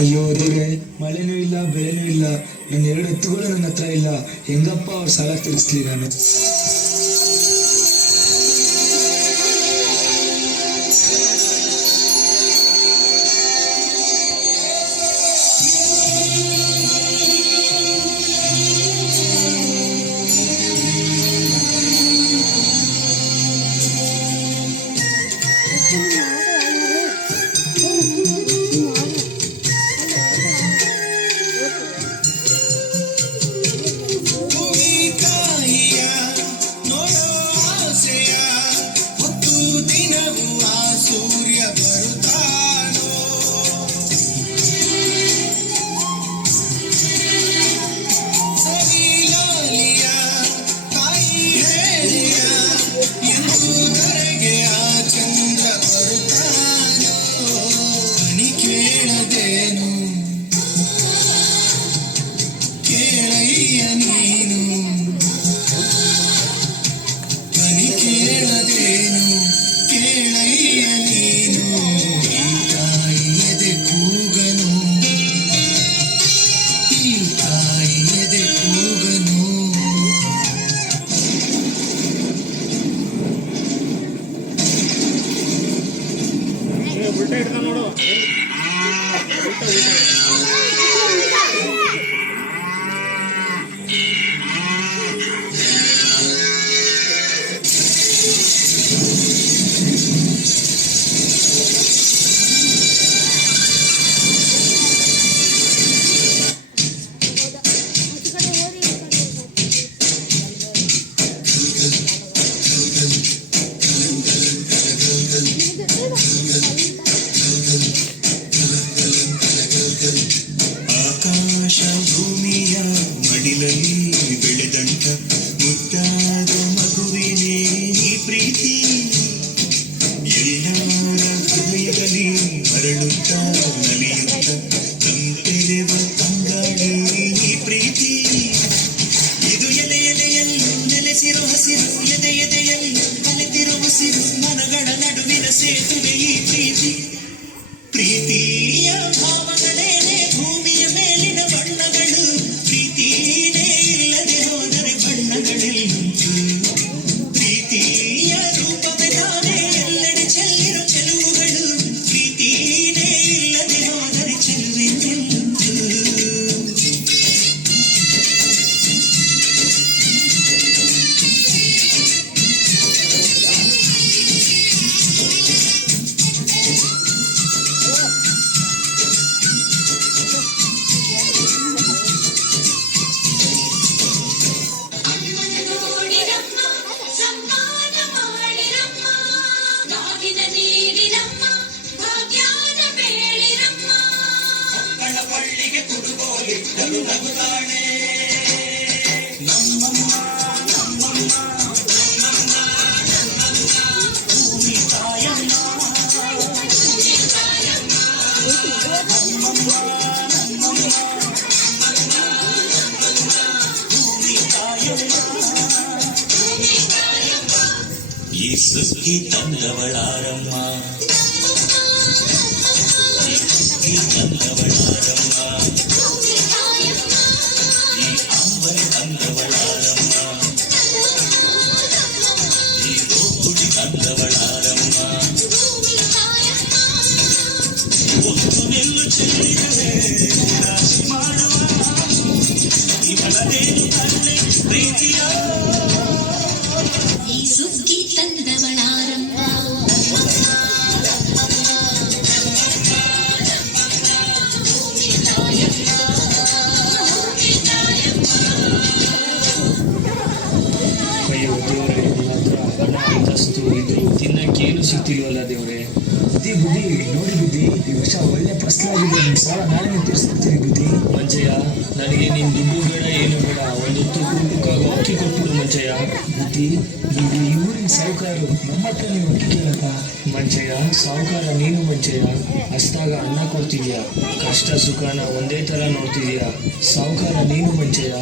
ಅಯ್ಯೋ ದೇವ್ರೆ, ಮಳೆನೂ ಇಲ್ಲ ಬೆಳೆನೂ ಇಲ್ಲ, ನನ್ನ 2 ಎತ್ತುಗಳು ನನ್ನ ಹತ್ರ ಇಲ್ಲ. ಹೆಂಗಪ್ಪ ಅವ್ರ ಸಾಲ ತೀರಿಸ್ಲಿ ನಾನು? ಈ ಸುಗ್ಗಿ ತಂದವಳಾರಮ್ಮ, ಈ ಸುಗ್ಗಿ ತಂದವಳಾರಮ್ಮ, ಈ ಅಂಬರಿ ತಂದವಳಾರಮ್ಮ, ಈ ಗೋಕುಡಿ ತಂದವಳಾರಮ್ಮ. ಒಂದು ನೆಲ್ಲು ಚೆಲ್ಲಿದರೆ ರಾಶಿ ಮಾಡುವ ಇವಳದೇನು ತನ್ನೆ ಪ್ರೀತಿಯ ಈ ಸುಗ್ಗಿ ತಂದವಳಾರಮ್ಮ. ಅಯ್ಯೋ ದೇವರೇ, ನನ್ನ ಹತ್ರ ಹಣ ಅಂತಸ್ತು ಇದ್ರು ತಿನ್ನಕ್ಕೇನು ಸಿಗ್ತಿಲ್ವಲ್ಲ ದೇವ್ರೆ. ಬುದ್ಧಿ ನೋಡಿ ಬುದ್ಧಿ, ಈ ವರ್ಷ ಒಳ್ಳೆ ಫಸಲಾಗಿದೆ. ನಿಮ್ಮ ಸಾಲ ನಾನೇ ತೀರಿಸ್ಕೊಡ್ತೀನಿ ಬುದ್ಧಿ. ಮಂಚಯ್ಯ, ನನಗೆ ನಿನ್ ದುಡ್ಡು ಬೇಡ, ಏನು ಬೇಡ, ಒಂದು ಹೊತ್ತು ಊಟಕ್ಕಾಗೋ ಅಕ್ಕಿ ಕೊಟ್ಬಿಡು ಮಂಚಯ್ಯ. ಬುದ್ಧಿ, ನೀವು ಈ ಊರಿನ ಸಾಹುಕಾರು, ನಮ್ಮ ಹತ್ರ ನೀವು ಅಕ್ಕಿ ಕೇಳಕ್ಕ? ಮಂಚಯ್ಯ, ಸಾಹುಕಾರ ನೀನು ಮಂಚಯ್ಯ. ಹಸ್ದಾಗ ಅನ್ನ ಕೊಡ್ತಿದ್ಯಾ, ಕಷ್ಟ ಸುಖನ ಒಂದೇ ತರ ನೋಡ್ತಿದ್ಯಾ. ಸಾಹುಕಾರ ನೀನು ಮಂಚಯ್ಯ.